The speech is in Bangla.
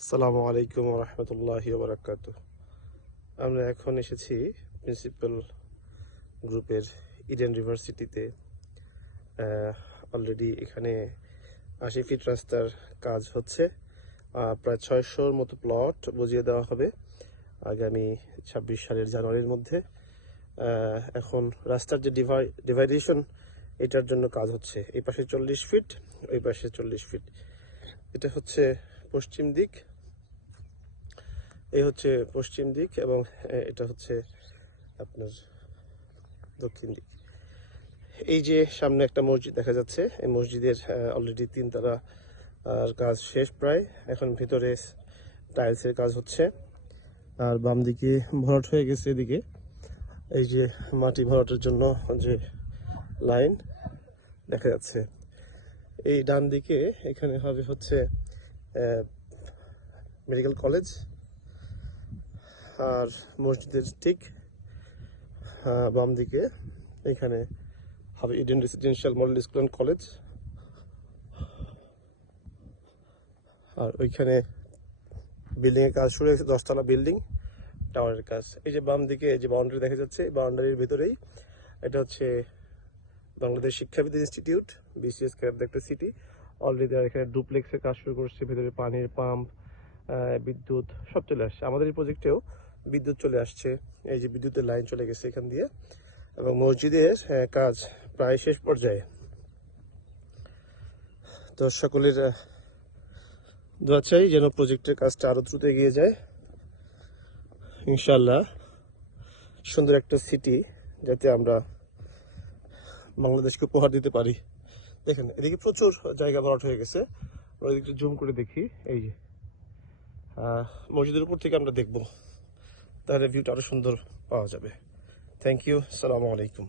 আসসালামু আলাইকুম রহমতুল্লাহি বারাকাত। আমরা এখন এসেছি প্রিন্সিপাল গ্রুপের ইডেন ইউনিভার্সিটিতে। অলরেডি এখানে 80 ফিট রাস্তার কাজ হচ্ছে। প্রায় 600-র মতো প্লট বুঝিয়ে দেওয়া হবে আগামী 26 সালের জানুয়ারির মধ্যে। এখন রাস্তার যে ডিভাইডেশন, এটার জন্য কাজ হচ্ছে। এই পাশে 40 ফিট, ওই পাশে 40 ফিট। এটা হচ্ছে পশ্চিম দিক, এই হচ্ছে পশ্চিম দিক, এবং এটা হচ্ছে আপনার দক্ষিণ দিক। এই যে সামনে একটা মসজিদ দেখা যাচ্ছে, এই মসজিদের অলরেডি 3 তলা কাজ শেষ প্রায়। এখন ভিতরে টাইলসের কাজ হচ্ছে। আর বাম দিকে ভরাট হয়ে গেছে। এদিকে এই যে মাটি ভরাটের জন্য যে লাইন দেখা যাচ্ছে। এই ডান দিকে এখানে হবে হচ্ছে মেডিকেল কলেজ। আর মসজিদের ঠিক বাম দিকে এখানে হবে Eden residential model school and college. আর ওইখানে বিল্ডিংয়ের কাজ শুরু হয়েছে, 10 তলা বিল্ডিং, টাওয়ারের কাজ। এই যে বাম দিকে এই যে বাউন্ডারি দেখা যাচ্ছে, এই বাউন্ডারির ভিতরেই এটা হচ্ছে বাংলাদেশ শিক্ষাবিদ ইনস্টিটিউট, বিসিএস ক্যাপ একটা সিটি। অলরেডি এখানে ডুপ্লেক্সের কাজ শুরু করছে, ভিতরে পানির পাম্প, বিদ্যুৎ সব চলে আসছে। আমাদের এই প্রজেক্টেও বিদ্যুৎ চলে আসছে। এই যে বিদ্যুতের লাইন চলে গেছে এখান দিয়ে, এবং মসজিদের কাজ প্রায় শেষ পর্যায়ে। তো সকলের দোয়া চাই যেন প্রজেক্টের কাজটা আরও দ্রুত এগিয়ে যায় ইনশাল্লাহ। সুন্দর একটা সিটি যাতে আমরা বাংলাদেশকে উপহার দিতে পারি। দেখেন এদিকে প্রচুর জায়গা ভরাট হয়ে গেছে। আমরা এদিকে জুম করে দেখি, এই যে মসজিদের উপর থেকে আমরা দেখব, তাহলে ভিউটা আরও সুন্দর পাওয়া যাবে। থ্যাংক ইউ, আসসালামু আলাইকুম।